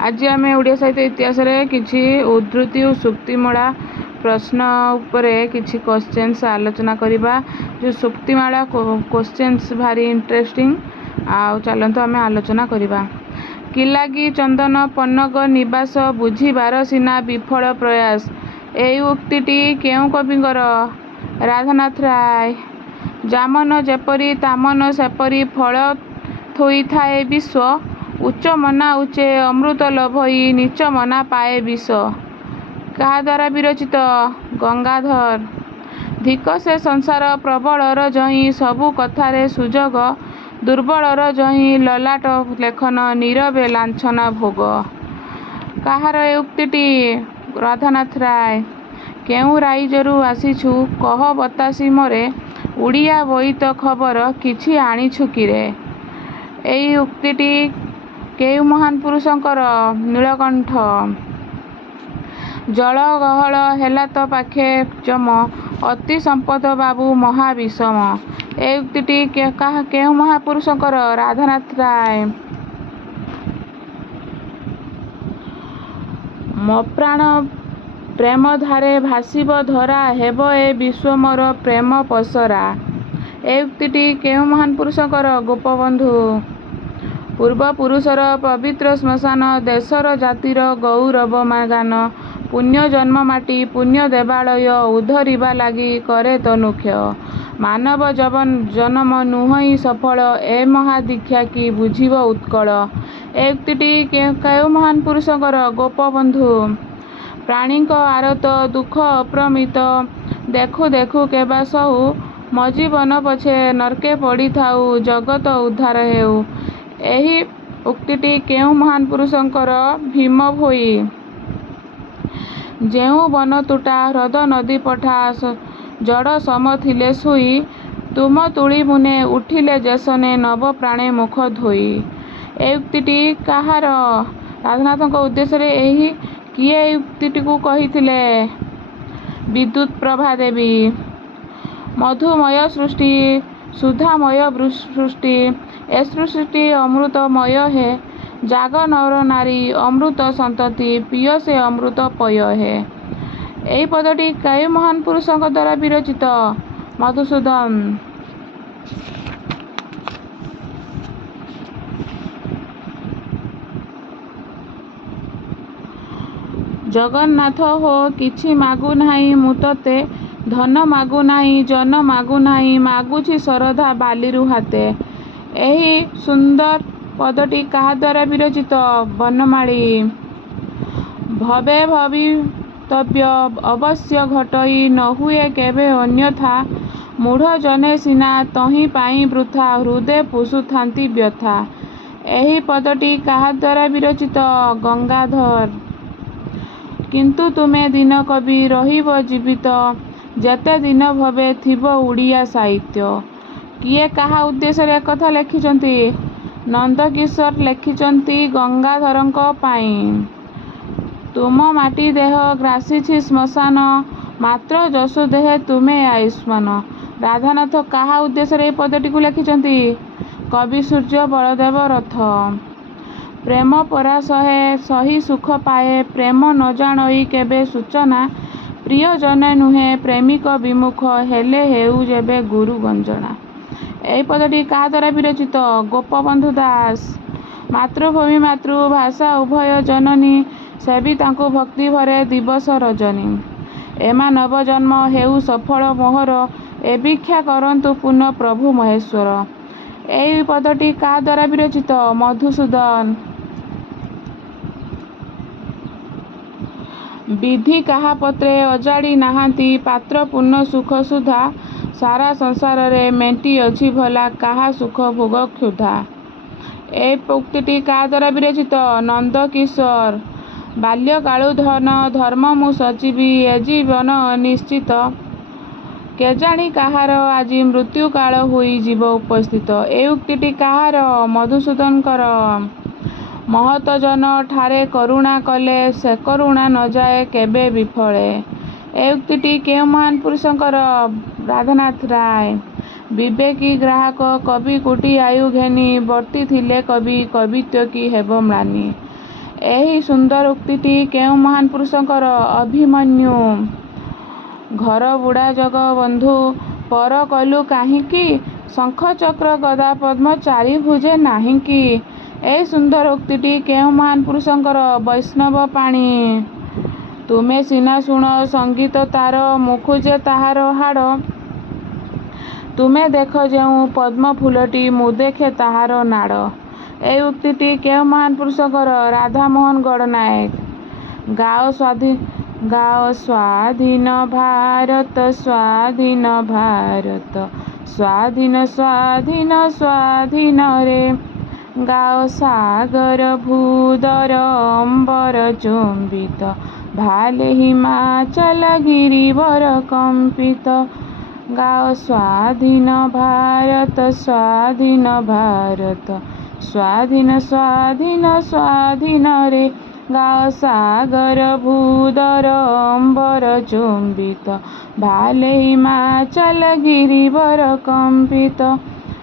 आज आम ओडिया साहित्य इतिहास किसी उद्धृति और सुक्तिमाला प्रश्न उपरे किसी क्वेश्चंस आलोचना करवा। जो सुक्तिमाला क्वेश्चंस भारी इंटरेस्टिंग चलते आम आलोचना करवा। किलागी चंदन पन्नग निवास बुझीबार सीना विफल प्रयास। यही उक्तिटी केउ कविंकर? राधानाथ राय। जामन जेपरी तामन सेपरी फल थोई थाए विश्व। उच्च मना उच्चे अमृत लभई नीच मना पाए विष। कहा द्वारा विरचित? गंगाधर। धिक से संसार प्रबलर जहीं सबु कथारे सुजोग। दुर्बलर जहीं ललाट लेखन नीरवे लांछना भोग। काहार ए उक्तिटी? राधानाथ राय। केउ राइजरू आसीछु कह बतासी मोरे। उड़िया बोईत खबर किछि आनिछु किरे। एई उक्तिटी केउ महान पुरुषंकर? नीलकंठ। जल गहल हेला तो पाखे जम अति संपद बाबू महाविषम। ए उक्तिटी केउ महापुरुषंकर? राधानाथ राय। मो प्राण प्रेम धारे भासिब धरा हेब ए विश्व मोर प्रेम पसरा। ए उक्तिटी केउ महान पुरुषंकर? गोपबंधु। पूर्व पुरुषर पवित्र श्मशान देशर जातिर गौरव गान। पुण्य जन्म माटी पुण्य देवालय उद्धरिबा लागी करे तनुक्ष। मानव जन्म नुहई सफल ए महादीक्षा की बुझिब उत्कल। ए उक्तिटी केउ महान पुरुषंकर? गोपबंधु। प्राणीक आरत दुख अप्रमित देखु देखु केबा सहु। मजीवन पछे नरके पड़ी थाउ जगत उद्धार हेउ। एही उक्तिटी केउ महान पुरुषंकर? भीम भोई। जेउ बन तुटा ह्रद नदी पठा जड़ सम थिले सुई। तुम तुली मुने उठिले जेसने नव प्राणे मुख धोई। ए उक्तिटी काहार? राधानाथଙ୍କ उद्देश्य एही किए ए उक्तिटी को कहिथिले? विद्युत प्रभा देवी। मधुमय सृष्टि सुधामय सृष्टि ए सृष्टि अमृतमय है। जाग नर नारी अमृत संतति पिय से अमृत पय है। एही पदटी केउ महान पुरुषंक द्वारा विरचित? मधुसूदन। जगन्नाथ हो किछि मागु नाही मु तते। धन मागु नाही जन मागु नाही मागुछि सरधा बालिरु हाते। एही सुंदर पदटी काहा द्वारा विरचित? बनमाली। भवे भवितव्य अवश्य घटई न हुए केबे अन्यथा। मूढ़ जने सिना तहि पाई वृथा हृदय पुषुथांति व्यथा। एही पदटी काहा द्वारा विरचित? गंगाधर। किंतु तुमे दिन कवि रहिब जीवित जेते दिन भवे थिब उड़िया साहित्य। किए काहा उद्देश्य कथा लेखिचंती? नंदकिशोर लेखिचंती गंगाधरंक पाई। तुम माटी देह ग्रासिछि श्मशान मात्र जसु देहे तुमे आयुष्मान। राधानाथ काहा उद्देश्य ए पदटी को लेखिचंती? कवि सूर्य बलदेव रथ। प्रेम परा सहे सही सुख पाए प्रेम न जानई केबे सूचना। प्रिय जने नुहे प्रेमिक विमुख हेले हेउ जेबे गुरु गंजना। एही पदटी काहा द्वारा विरचित? गोपबंधु दास। मातृभूमि मातृभाषा उभय जननी सेबी तांकु भक्ति भरे दिवस रजनी। एमा नव जन्म हेउ सफल मोहर ए भिक्षा करंतु पुनः प्रभु महेश्वर। एही पदटी काहा द्वारा विरचित? मधुसूदन। विधि काहा पत्रे अजाड़ी नाहांती पात्र पूर्ण सुख सुधा। सारा संसार रे मेंटी अछि भला काहा सुख भोग क्षुधा। ए उक्तिटी काहा द्वारा विरचित? नंदकिशोर। बाल्य कालु धन धर्म मु सचिबी ए जीवन अनिश्चित। केजाणी काहार आजि मृत्यु काल होई जीव उपस्थित। ए उक्तिटी काहार? मधुसूदनकर। महत जन ठारे करुणा कले से करुणा न जाए केबे विफले। ए उक्तिटी केउ महान पुरुषंकर? राधानाथ राय। विवेकी ग्राहक कवि कोटि आयु घेनी वर्ती थिले कवि कवित्व की हेब म्लानी। ଏହି ସୁନ୍ଦର ଉକ୍ତିଟି କେଉଁ ମହାନ ପୁରୁଷଙ୍କର? ଅଭିମନ୍ୟୁ। ଘର ବୁଢ଼ା ଜଗବନ୍ଧୁ ପର କଲୁ କାହିଁକି? ଶଙ୍ଖ ଚକ୍ର ଗଦା ପଦ୍ମ ଚାରିଭୁଜେ ନାହିଁକି? ଏହି ସୁନ୍ଦର ଉକ୍ତିଟି କେଉଁ ମହାନ ପୁରୁଷଙ୍କର? ବୈଷ୍ଣବ ପାଣି। ତୁମେ ସିନା ଶୁଣ ସଙ୍ଗୀତ ତାର, ମୁଖୁଜେ ତାହାର ହାଡ଼। ତୁମେ ଦେଖ ଯେଉଁ ପଦ୍ମ ଫୁଲଟି, ମୁଁ ଦେଖେ ତାହାର ନାଡ଼। ଏହି ଉକ୍ତିଟି କେଉଁ ମହାନ ପୁରୁଷଙ୍କର? ରାଧାମୋହନ ଗଡ଼ନାୟକ। ଗାଓ ସ୍ୱାଧୀନ ଭାରତ, ସ୍ୱାଧୀନ ଭାରତ, ସ୍ୱାଧୀନ ସ୍ୱାଧୀନ ସ୍ୱାଧୀନ ରେ। ଗାଓ ସାଗର ଭୂଦର ଅମ୍ବର ଚୁମ୍ବିତ, ଭାଲେ ହିମାଚଳ ଗିରିବର କମ୍ପିତ। ଗାଓ ସ୍ୱାଧୀନ ଭାରତ, ସ୍ୱାଧୀନ ଭାରତ, ସ୍ୱାଧୀନ ସ୍ୱାଧୀନ ସ୍ୱାଧୀନ ରେ। ଗାଓ ସାଗର ଭୂଦର ଅମ୍ବର ଚୁମ୍ବିତ, ଭାଲେ ହିମାଚଳ ଗିରିବର କମ୍ପିତ।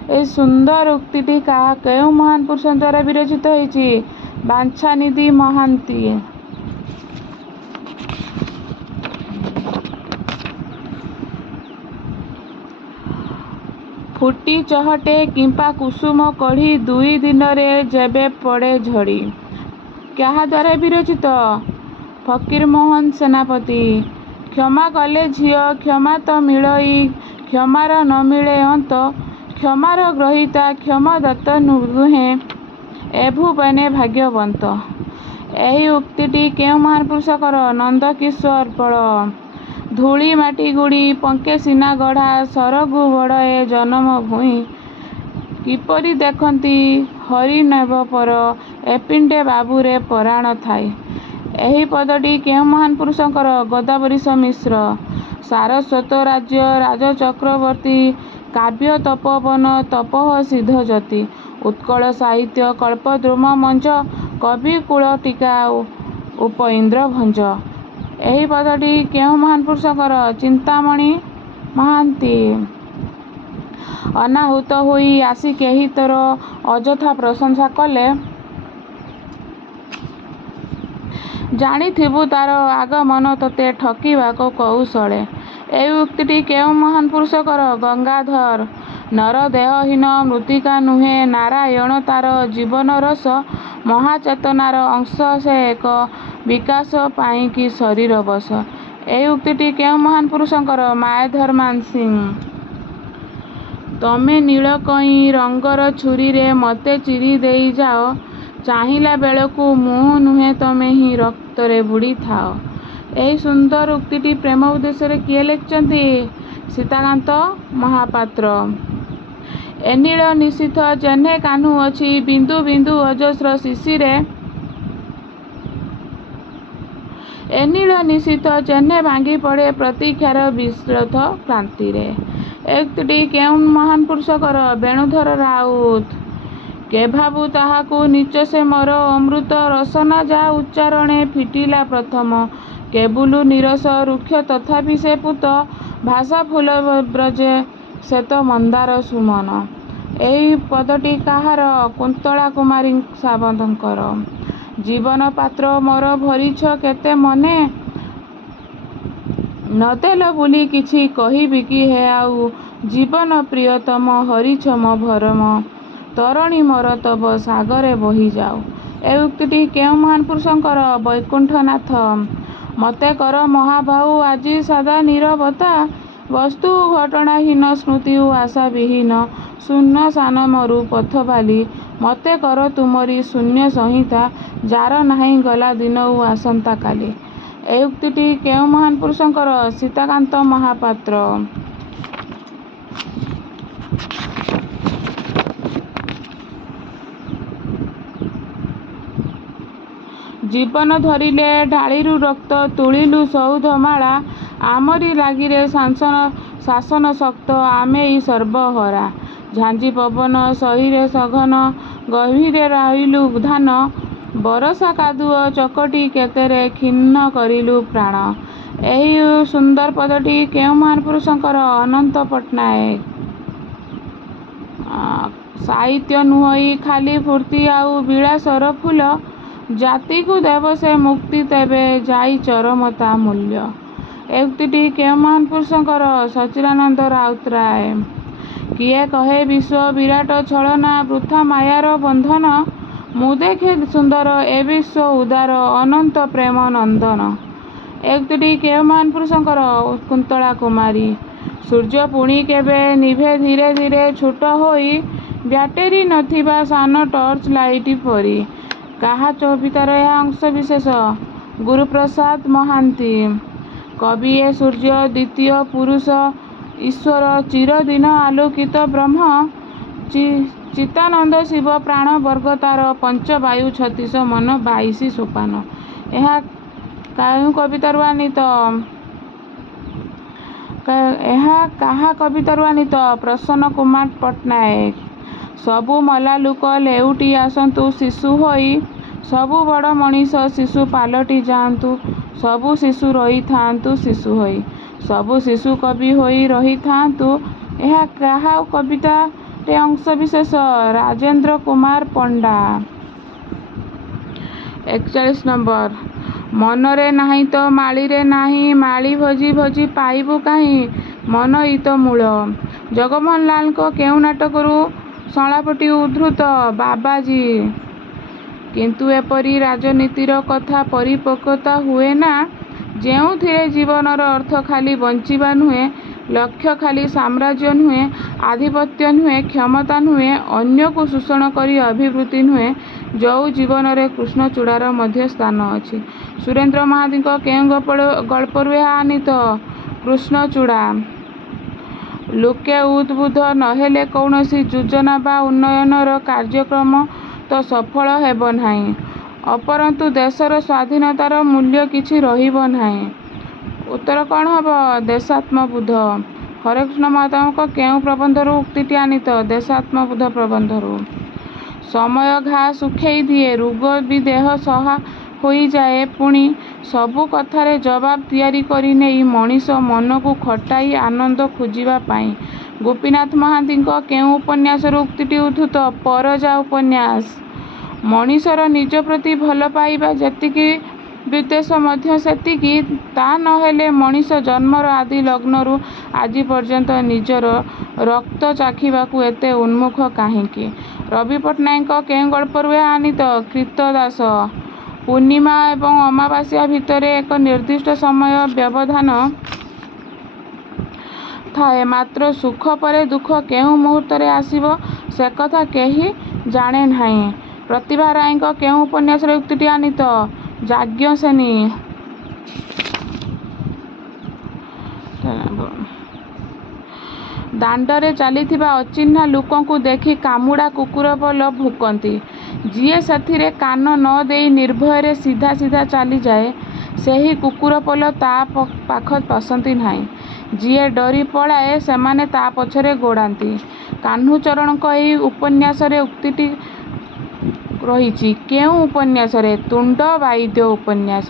ଏହି ସୁନ୍ଦର ଉକ୍ତିଟି କେଉଁ ମହାନ ପୁରୁଷଙ୍କ ଦ୍ୱାରା ବିରଚିତ ହୋଇଛି? ବାଞ୍ଛାନିଧି ମହାନ୍ତି। ଫୁଟି ଚହଟେ କିମ୍ବା କୁସୁମ କଢ଼ି, ଦୁଇ ଦିନରେ ଯେବେ ପଡ଼େ ଝଡ଼ି। କାହା ଦ୍ୱାରା ବିରଚିତ? ଫକୀରମୋହନ ସେନାପତି। କ୍ଷମା କଲେ ଝିଅ କ୍ଷମା ତ ମିଳଇ, କ୍ଷମାର ନ ମିଳେ ଅନ୍ତ। କ୍ଷମାର ଗ୍ରହୀତା କ୍ଷମାଦତ୍ତ ଦୁହେଁ, ଏ ଭୁବନେ ଭାଗ୍ୟବନ୍ତ। ଏହି ଉକ୍ତିଟି କେଉଁ ମହାନ ପୁରୁଷଙ୍କର? ନନ୍ଦକିଶୋର ବଳ। ଧୂଳି ମାଟି ଗୁଡ଼ି ପଙ୍କେ ସିନା ଗଢ଼ା, ସରଗୁ ବଡ଼ ଏ ଜନମ ଭୂଇଁ। କିପରି ଦେଖନ୍ତି ହରି ନେବ ପର, ଏ ପିଣ୍ଡେ ବାବୁରେ ପରାଣ ଥାଇ। ଏହି ପଦଟି କେଉଁ ମହାନ ପୁରୁଷଙ୍କର? ଗୋଦାବରୀଶ ମିଶ୍ର। ସାରସ୍ୱତ ରାଜ୍ୟ ରାଜଚକ୍ରବର୍ତ୍ତୀ, କାବ୍ୟ ତପୋବନ ତପଃ ସିଦ୍ଧ ଜ୍ୟୋତି। ଉତ୍କଳ ସାହିତ୍ୟ କଳ୍ପଦ୍ରୁମ ମଞ୍ଜ, କବି କୁଳ ଟୀକା ଉପଇନ୍ଦ୍ର ଭଞ୍ଜ। ଏହି ପଦଟି କେଉଁ ମହାନ ପୁରୁଷଙ୍କର? ଚିନ୍ତାମଣି ମହାନ୍ତି। ଅନାହୁତ ହୋଇ ଆସି କେହି ତୋର ଅଯଥା ପ୍ରଶଂସା କଲେ, ଜାଣିଥିବୁ ତାର ଆଗମନ ତୋତେ ଠକିବାକୁ କୌଶଳେ। ଏହି ଉକ୍ତିଟି କେଉଁ ମହାନ ପୁରୁଷଙ୍କର? ଗଙ୍ଗାଧର। ନର ଦେହହୀନ ମୃତ୍ତିକା ନୁହେଁ, ନାରାୟଣ ତାର ଜୀବନ ରସ। ମହାଚେତନାର ଅଂଶ ସେ ଏକ, ବିକାଶ ପାଇଁକି ଶରୀର ବଶ। ଏହି ଉକ୍ତିଟି କେଉଁ ମହାନ ପୁରୁଷଙ୍କର? ମାୟାଧର ମାନସିଂହ। ତମେ ନୀଳକଇଁ ରଙ୍ଗର ଛୁରୀରେ ମୋତେ ଚିରି ଦେଇ ଯାଅ, ଚାହିଁଲା ବେଳକୁ ମୁଁ ନୁହେଁ ତମେ ହିଁ ରକ୍ତରେ ବୁଡ଼ିଥାଅ। ଏହି ସୁନ୍ଦର ଉକ୍ତିଟି ପ୍ରେମ ଉଦ୍ଦେଶ୍ୟରେ କିଏ ଲେଖିଛନ୍ତି? ସୀତାକାନ୍ତ ମହାପାତ୍ର। ଏ ନୀଳ ନିଶୀଥ ଯେହ୍ନେ କାହ୍ନୁ ଅଛି, ବିନ୍ଦୁ ବିନ୍ଦୁ ଅଜସ୍ର ଶିଶିରେ। ଏ ନୀଳ ନିଶୀଥ ଯେହ୍ନେ ଭାଙ୍ଗି ପଡ଼େ ପ୍ରତୀକ୍ଷାର ବିସ୍ରଥ କ୍ରାନ୍ତିରେ। ଏହି ଉକ୍ତିଟି କେଉଁ ମହାନ ପୁରୁଷଙ୍କର? ବେଣୁଧର ରାଉତ। କେ ଭାବୁ ତାହାକୁ ନୀଚ ସେ ମୋର, ଅମୃତ ରସନା ଯା ଉଚ୍ଚାରଣେ ଫିଟିଲା ପ୍ରଥମ। କେବୁଲ ନିରସ ରୁକ୍ଷ ତଥାପି ସେ ପୂତ, ଭାଷା ଫୁଲ ବ୍ରଜେ ସେ ତ ମନ୍ଦାର ସୁମନ। ଏହି ପଦଟି କାହାର? କୁନ୍ତଳା କୁମାରୀ ସାବତଙ୍କର। ଜୀବନ ପାତ୍ର ମୋର ଭରିଛ କେତେ ମନେ, ନ ଦେଲ ବୋଲି କିଛି କହିବି କି ହେ ଆଉ। ଜୀବନ ପ୍ରିୟତମ ହରିଛ ମୋ ଭରମ, ତରଣୀ ମୋର ତବ ସାଗରେ ବୋହିଯାଉ। ଏହି ଉକ୍ତିଟି କେଉଁ ମହାନ ପୁରୁଷଙ୍କର? ବୈକୁଣ୍ଠନାଥ। ମତେ କର ମହାବାହୁ ଆଜି ସଦା ନୀରବତା, ବସ୍ତୁ ଘଟଣାହୀନ ସ୍ମୃତି ଓ ଆଶା ବିହୀନ ଶୂନ୍ୟଶାନ ମରୁ ପଥବାଲି। ମତେ କର ତୁମରି ଶୂନ୍ୟ ସଂହିତା, ଯାର ନାହିଁ ଗଲା ଦିନ ଓ ଆସନ୍ତା କାଲି। ଏହି ଉକ୍ତିଟି କେଉଁ ମହାନ ପୁରୁଷଙ୍କର? ସୀତାକାନ୍ତ ମହାପାତ୍ର। ଜୀବନ ଧରିଲେ ଢାଳିଲୁ ରକ୍ତ, ତୁଳିଲୁ ସୌଧମାଳା। ଆମରି ଲାଗିରେ ଶାସନ ଶକ୍ତ, ଆମେଇ ସର୍ବହରା। ଝାଞ୍ଜି ପବନ ସହିରେ ସଘନ, ଗହୀରେ ରହିଲୁ ଧାନ। ବରଷା କାଦୁଅ ଚକଟି କେତେରେ, କ୍ଷିନ୍ନ କରିଲୁ ପ୍ରାଣ। ଏହି ସୁନ୍ଦର ପଦଟି କେଉଁ ମହାନ ପୁରୁଷଙ୍କର? ଅନନ୍ତ ପଟ୍ଟନାୟକ। ସାହିତ୍ୟ ନୁହଁଇ ଖାଲି ଫୁର୍ତ୍ତି ଆଉ ବିଳାସର ଫୁଲ, ଜାତିକୁ ଦେବ ସେ ମୁକ୍ତି ତେବେ ଯାଇ ଚରମତା ମୂଲ୍ୟ। ଏ ଉକ୍ତିଟି କେଉଁ ମହାନ ପୁରୁଷଙ୍କର? ସଚିଦାନନ୍ଦ ରାଉତରାୟ। କିଏ କହେ ବିଶ୍ୱ ବିରାଟ ଛଳନା ବୃଥା ମାୟାର ବନ୍ଧନ, ମୁଁ ଦେଖେ ସୁନ୍ଦର ଏ ବିଶ୍ୱ ଉଦାର ଅନନ୍ତ ପ୍ରେମ ନନ୍ଦନ। ଏ ଉକ୍ତିଟି କେଉଁ ମହାନ ପୁରୁଷଙ୍କର? କୁନ୍ତଳା କୁମାରୀ। ସୂର୍ଯ୍ୟ ପୁଣି କେବେ ନିଭେ ଧୀରେ ଧୀରେ ଛୋଟ ହୋଇ, ବ୍ୟାଟେରୀ ନଥିବା ସାନ ଟର୍ଚ୍ଚ ଲାଇଟ ପରି। କାହା କବିତାର ଏହା ଅଂଶବିଶେଷ? ଗୁରୁପ୍ରସାଦ ମହାନ୍ତି। କବି ଏ ସୂର୍ଯ୍ୟ ଦ୍ୱିତୀୟ ପୁରୁଷ ଈଶ୍ୱର ଚିରଦିନ ଆଲୋକିତ ବ୍ରହ୍ମ, ଚିତାନନ୍ଦ ଶିବ ପ୍ରାଣ ବର୍ଗତାର ପଞ୍ଚବାୟୁ 36 ମନ 22 ସୋପାନ। ଏହା କେଉଁ କବିତାରୁ ଆନୀତ? ଏହା କାହା କବିତାରୁ ଆନୀତ? ପ୍ରସନ୍ନ କୁମାର ପଟ୍ଟନାୟକ। ସବୁ ମଲା ଲୁକ ଲେଉଟି ଆସନ୍ତୁ ଶିଶୁ ହୋଇ, ସବୁ ବଡ଼ ମଣିଷ ଶିଶୁ ପାଲଟି ଯାଆନ୍ତୁ, ସବୁ ଶିଶୁ ରହିଥାନ୍ତୁ ଶିଶୁ ହୋଇ, ସବୁ ଶିଶୁ କବି ହୋଇ ରହିଥାନ୍ତୁ। ଏହା କାହା କବିତାରେ ଅଂଶବିଶେଷ? ରାଜେନ୍ଦ୍ର କୁମାର ପଣ୍ଡା। 41 ନମ୍ବର। ମନରେ ନାହିଁ ତ ମାଳିରେ ନାହିଁ, ମାଳି ଭଜି ଭଜି ପାଇବୁ କାହିଁ, ମନ ଇତ ମୂଳ। ଜଗମୋହନ ଲାଲଙ୍କ କେଉଁ ନାଟକରୁ ସଂଳାପଟି ଉଦ୍ଧୃତ? ବାବାଜୀ। କିନ୍ତୁ ଏପରି ରାଜନୀତିର କଥା ପରିପକ୍ୱତା ହୁଏନା, ଯେଉଁଥିରେ ଜୀବନର ଅର୍ଥ ଖାଲି ବଞ୍ଚିବା ନୁହେଁ, ଲକ୍ଷ୍ୟ ଖାଲି ସାମ୍ରାଜ୍ୟ ନୁହେଁ, ଆଧିପତ୍ୟ ନୁହେଁ, କ୍ଷମତା ନୁହେଁ, ଅନ୍ୟକୁ ଶୋଷଣ କରି ଅଭିବୃଦ୍ଧି ନୁହେଁ, ଯୋଉ ଜୀବନରେ କୃଷ୍ଣଚୂଡ଼ାର ମଧ୍ୟ ସ୍ଥାନ ଅଛି। ସୁରେନ୍ଦ୍ର ମହାନ୍ତିଙ୍କ କେଉଁ ଗଳ୍ପରୁ ଏହା ଆନୀତ? କୃଷ୍ଣଚୂଡ଼ା। ଲୋକେ ଉଦ୍ବୁଦ୍ଧ ନହେଲେ କୌଣସି ଯୋଜନା ବା ଉନ୍ନୟନର କାର୍ଯ୍ୟକ୍ରମ ତ ସଫଳ ହେବ ନାହିଁ, ଅପରନ୍ତୁ ଦେଶର ସ୍ୱାଧୀନତାର ମୂଲ୍ୟ କିଛି ରହିବ ନାହିଁ। ଉତ୍ତର କ'ଣ ହେବ? ଦେଶାତ୍ମବୋଧ। ହରେକୃଷ୍ଣ ମହତାବଙ୍କ କେଉଁ ପ୍ରବନ୍ଧରୁ ଉକ୍ତିଟି ଆନୀତ? ଦେଶାତ୍ମବୋଧ ପ୍ରବନ୍ଧରୁ। ସମୟ ଘା ଶୁଖେଇ ଦିଏ, ରୋଗ ବି ଦେହ ସହା ହୋଇଯାଏ, ପୁଣି ସବୁ କଥାରେ ଜବାବ ତିଆରି କରି ନେଇ ମଣିଷ ମନକୁ ଖଟାଇ ଆନନ୍ଦ ଖୋଜିବା ପାଇଁ। ଗୋପୀନାଥ ମହାନ୍ତିଙ୍କ କେଉଁ ଉପନ୍ୟାସରୁ ଉକ୍ତିଟି ଉଦ୍ଧୃତ? ପରଜା ଉପନ୍ୟାସ। ମଣିଷର ନିଜ ପ୍ରତି ଭଲ ପାଇବା ଯେତିକି, ବିଦ୍ୱେଷ ମଧ୍ୟ ସେତିକି, ତା ନହେଲେ ମଣିଷ ଜନ୍ମର ଆଦି ଲଗ୍ନରୁ ଆଜି ପର୍ଯ୍ୟନ୍ତ ନିଜର ରକ୍ତ ଚାଖିବାକୁ ଏତେ ଉନ୍ମୁଖ କାହିଁକି? ରବି ପଟ୍ଟନାୟକଙ୍କ କେଉଁ ଗଳ୍ପରୁ ଏହା ଆନୀତ? କ୍ରୀତଦାସ। ପୂର୍ଣ୍ଣିମା ଏବଂ ଅମାବାସ୍ୟା ଭିତରେ ଏକ ନିର୍ଦ୍ଦିଷ୍ଟ ସମୟ ବ୍ୟବଧାନ ଥାଏ, ମାତ୍ର ସୁଖ ପରେ ଦୁଃଖ କେଉଁ ମୁହୂର୍ତ୍ତରେ ଆସିବ ସେକଥା କେହି ଜାଣେ ନାହିଁ। ପ୍ରତିଭା ରାୟଙ୍କ କେଉଁ ଉପନ୍ୟାସରୁ ଉକ୍ତିଟି ଆନୀତ? ଯାଜ୍ଞସେନୀ। ଦାଣ୍ଡରେ ଚାଲିଥିବା ଅଚିହ୍ନା ଲୋକଙ୍କୁ ଦେଖି କାମୁଡ଼ା କୁକୁରପଲ ଭୁକନ୍ତି। ଯିଏ ସେଥିରେ କାନ ନ ଦେଇ ନିର୍ଭୟରେ ସିଧା ସିଧା ଚାଲିଯାଏ, ସେହି କୁକୁରପଲ ତା ପାଖ ପଶନ୍ତି ନାହିଁ। ଯିଏ ଡରି ପଳାଏ, ସେମାନେ ତା ପଛରେ ଗୋଡ଼ାନ୍ତି। କାହ୍ନୁଚରଣଙ୍କ ଏହି ଉପନ୍ୟାସରେ ଉକ୍ତିଟି ରହିଛି କେଉଁ ଉପନ୍ୟାସରେ? ତୁଣ୍ଡ ବାଇଦ୍ୟ ଉପନ୍ୟାସ।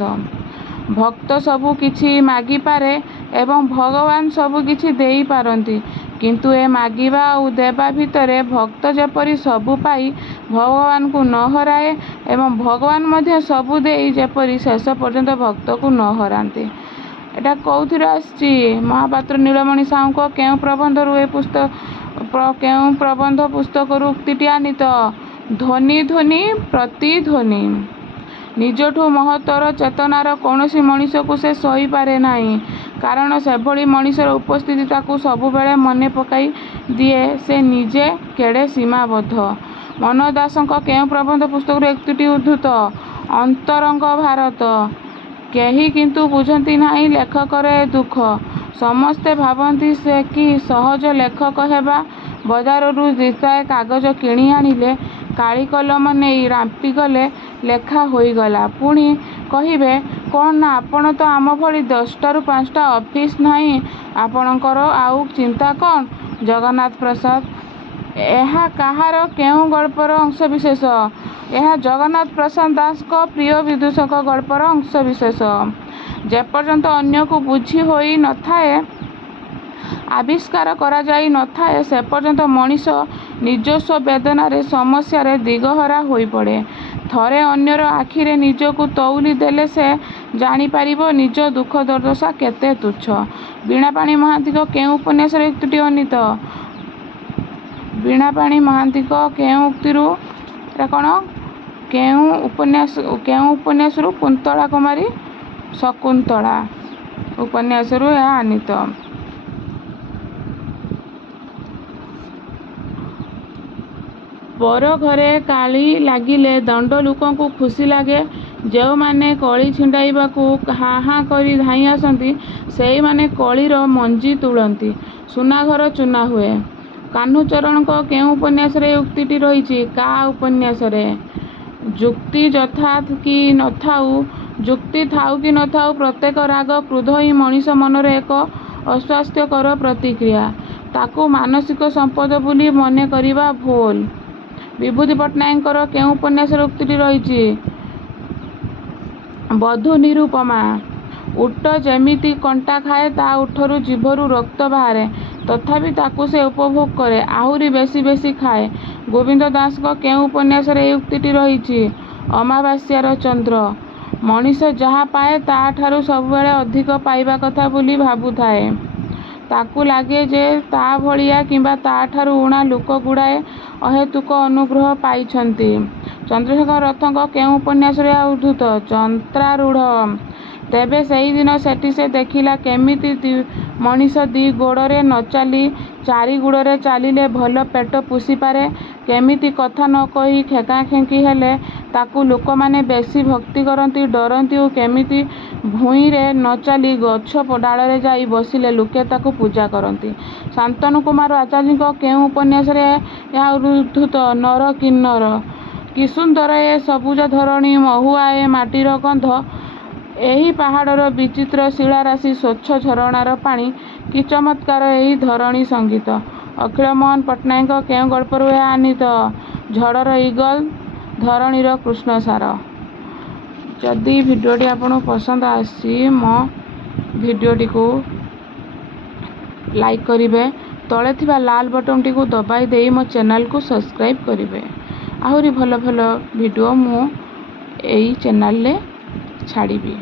ଭକ୍ତ ସବୁ କିଛି ମାଗିପାରେ ଏବଂ ଭଗବାନ ସବୁ କିଛି ଦେଇପାରନ୍ତି, କିନ୍ତୁ ଏ ମାଗିବା ଆଉ ଦେବା ଭିତରେ ଭକ୍ତ ଯେପରି ସବୁ ପାଇ ଭଗବାନଙ୍କୁ ନ ହରାଏ ଏବଂ ଭଗବାନ ମଧ୍ୟ ସବୁ ଦେଇ ଯେପରି ଶେଷ ପର୍ଯ୍ୟନ୍ତ ଭକ୍ତକୁ ନ ହରାନ୍ତି। ଏଟା କୋଉଥିରୁ ଆସିଛି? ମହାପାତ୍ର ନୀଳମଣି ସାହୁଙ୍କ କେଉଁ ପ୍ରବନ୍ଧ ପୁସ୍ତକରୁ ଉକ୍ତିଟି ଆନୀତ? ଧ୍ୱନି ଧ୍ୱନି ପ୍ରତିଧ୍ୱନି। ନିଜଠୁ ମହତ୍ତର ଚେତନାର କୌଣସି ମଣିଷକୁ ସେ ସହିପାରେ ନାହିଁ, କାରଣ ସେଭଳି ମଣିଷର ଉପସ୍ଥିତି ତାକୁ ସବୁବେଳେ ମନେ ପକାଇ ଦିଏ ସେ ନିଜେ କେଡ଼େ ସୀମାବଦ୍ଧ। ମନୋଜ ଦାସଙ୍କ କେଉଁ ପ୍ରବନ୍ଧ ପୁସ୍ତକରୁ ଉକ୍ତିଟି ଉଦ୍ଧୃତ? ଅନ୍ତରଙ୍ଗ ଭାରତ। କେହି କିନ୍ତୁ ବୁଝନ୍ତି ନାହିଁ ଲେଖକର ଏ ଦୁଃଖ। ସମସ୍ତେ ଭାବନ୍ତି ସେ କି ସହଜ ଲେଖକ ହେବା। ବଜାରରୁ ଦିସ୍ତାଏ କାଗଜ କିଣି ଆଣିଲେ, କାଳି କଲମ ନେଇ ରାମ୍ପିଗଲେ, ଲେଖା ହୋଇଗଲା। ପୁଣି କହିବେ, କ'ଣ ନା ଆପଣ ତ ଆମ ଭଳି 10ଟାରୁ 5ଟା ଅଫିସ ନାହିଁ, ଆପଣଙ୍କର ଆଉ ଚିନ୍ତା କ'ଣ? ଜଗନ୍ନାଥ ପ୍ରସାଦ। ଏହା କାହାର କେଉଁ ଗଳ୍ପର ଅଂଶବିଶେଷ? ଏହା ଜଗନ୍ନାଥ ପ୍ରସାଦ ଦାସଙ୍କ ପ୍ରିୟ ବିଦୂଷକ ଗଳ୍ପର ଅଂଶବିଶେଷ। ଯେପର୍ଯ୍ୟନ୍ତ ଅନ୍ୟକୁ ବୁଝି ହୋଇ ନଥାଏ, ଆବିଷ୍କାର କରାଯାଇ ନଥାଏ, ସେପର୍ଯ୍ୟନ୍ତ ମଣିଷ ନିଜସ୍ୱ ବେଦନାରେ ସମସ୍ୟାରେ ଦିଗହରା ହୋଇପଡ଼େ। ଥରେ ଅନ୍ୟର ଆଖିରେ ନିଜକୁ ତଉଲି ଦେଲେ ସେ ଜାଣିପାରିବ ନିଜ ଦୁଃଖ ଦୁର୍ଦ୍ଦଶା କେତେ ତୁଚ୍ଛ। ବୀଣାପାଣି ମହାନ୍ତିଙ୍କ କେଉଁ ଉପନ୍ୟାସରେ ଉକ୍ତିଟି ବର୍ଣ୍ଣିତ? ବୀଣାପାଣି ମହାନ୍ତିଙ୍କ କେଉଁ ଉକ୍ତିରୁ ଏଟା କ'ଣ କେଉଁ ଉପନ୍ୟାସରୁ? କୁନ୍ତଳା କୁମାରୀ ଶକୁନ୍ତଳା ଉପନ୍ୟାସରୁ ଏହା ଆନିତ। ପର ଘରେ କାଳି ଲାଗିଲେ ଦଣ୍ଡ ଲୋକଙ୍କୁ ଖୁସି ଲାଗେ। ଯେଉଁମାନେ କଳି ଛିଣ୍ଡାଇବାକୁ ହାଁ ହାଁ କରି ଧାଇଁ ଆସନ୍ତି ସେଇମାନେ କଳିର ମଞ୍ଜି ତୁଳନ୍ତି। ସୁନାଘର ଚୂନା ହୁଏ। କାହ୍ନୁଚରଣଙ୍କ କେଉଁ ଉପନ୍ୟାସରେ ଏ ଉକ୍ତିଟି ରହିଛି? କା ଉପନ୍ୟାସରେ। ଯୁକ୍ତି ଯଥାର୍ଥ କି ନଥାଉ ଯୁକ୍ତି ଥାଉ କି ନଥାଉ ପ୍ରତ୍ୟେକ ରାଗ କ୍ରୋଧ ହିଁ ମଣିଷ ମନରେ ଏକ ଅସ୍ୱାସ୍ଥ୍ୟକର ପ୍ରତିକ୍ରିୟା। ତାକୁ ମାନସିକ ସମ୍ପଦ ବୋଲି ମନେ କରିବା ଭୁଲ। ବିଭୂତି ପଟ୍ଟନାୟକଙ୍କର କେଉଁ ଉପନ୍ୟାସରେ ଉକ୍ତିଟି ରହିଛି? ବଧୂ ନିରୁପମା। ଉଟ ଯେମିତି କଣ୍ଟା ଖାଏ ତା ଓଠରୁ ଜିଭରୁ ରକ୍ତ ବାହାରେ ତଥାପି ତାକୁ ସେ ଉପଭୋଗ କରେ ଆହୁରି ବେଶି ବେଶି ଖାଏ। ଗୋବିନ୍ଦ ଦାସଙ୍କ କେଉଁ ଉପନ୍ୟାସରେ ଏହି ଉକ୍ତିଟି ରହିଛି? ଅମାବାସ୍ୟାର ଚନ୍ଦ୍ର। ମଣିଷ ଯାହା ପାଏ ତାଠାରୁ ସବୁବେଳେ ଅଧିକ ପାଇବା କଥା ବୋଲି ଭାବୁଥାଏ। ତାକୁ ଲାଗେ ଯେ ତା ଭଳିଆ କିମ୍ବା ତାଠାରୁ ଊଣା ଲୋକ ଗୁଡ଼ାଏ ଅହେତୁକ ଅନୁଗ୍ରହ ପାଇଛନ୍ତି। ଚନ୍ଦ୍ରଶେଖର ରଥଙ୍କ କେଉଁ ଉପନ୍ୟାସରୁ ଏହା ଉଦ୍ଧୃତ? ଯନ୍ତ୍ରାରୂଢ଼। ତେବେ ସେହିଦିନ ସେଠି ସେ ଦେଖିଲା କେମିତି ମଣିଷ ଦି ଗୋଡ଼ରେ ନ ଚାଲି ଚାରି ଗୋଡ଼ରେ ଚାଲିଲେ ଭଲ ପେଟ ପୋଷିପାରେ, କେମିତି କଥା ନ କହି ଖେଙ୍କାଖେଙ୍କି ହେଲେ ତାକୁ ଲୋକମାନେ ବେଶି ଭକ୍ତି କରନ୍ତି ଡରନ୍ତି ଓ କେମିତି ଭୂଇଁରେ ନ ଚାଲି ଗଛ ଡାଳରେ ଯାଇ ବସିଲେ ଲୋକେ ତାକୁ ପୂଜା କରନ୍ତି। ଶାନ୍ତନୁ କୁମାର ଆଚାର୍ଯ୍ୟଙ୍କ କେଉଁ ଉପନ୍ୟାସରେ ଏହା ଉଦ୍ଧୃତ? ନର କିନ୍ନର। କି ସୁନ୍ଦର ଏ ସବୁଜ ଧରଣୀ ମହୁଆ ଏ ମାଟିର ଗନ୍ଧ, ଏହି ପାହାଡ଼ର ବିଚିତ୍ର ଶିଳାରାଶି ସ୍ୱଚ୍ଛ ଝରଣାର ପାଣି, କି ଚମତ୍କାର ଏହି ଧରଣୀ ସଙ୍ଗୀତ। ଅଖିଳମୋହନ ପଟ୍ଟନାୟକଙ୍କ କେଉଁ ଗଳ୍ପରୁ ଏହା ଆନିତ? ଝଡ଼ର ଇଗଲ, ଧରଣୀର କୃଷ୍ଣସାର। ଯଦି ଭିଡ଼ିଓଟି ଆପଣଙ୍କୁ ପସନ୍ଦ ଆସିଛି ମୋ ଭିଡ଼ିଓଟିକୁ ଲାଇକ୍ କରିବେ, ତଳେ ଥିବା ଲାଲ ବଟନଟିକୁ ଦବାଇ ଦେଇ ମୋ ଚ୍ୟାନେଲକୁ ସବସ୍କ୍ରାଇବ୍ କରିବେ। ଆହୁରି ଭଲ ଭଲ ଭିଡ଼ିଓ ମୁଁ ଏଇ ଚ୍ୟାନେଲରେ ଛାଡ଼ିବି।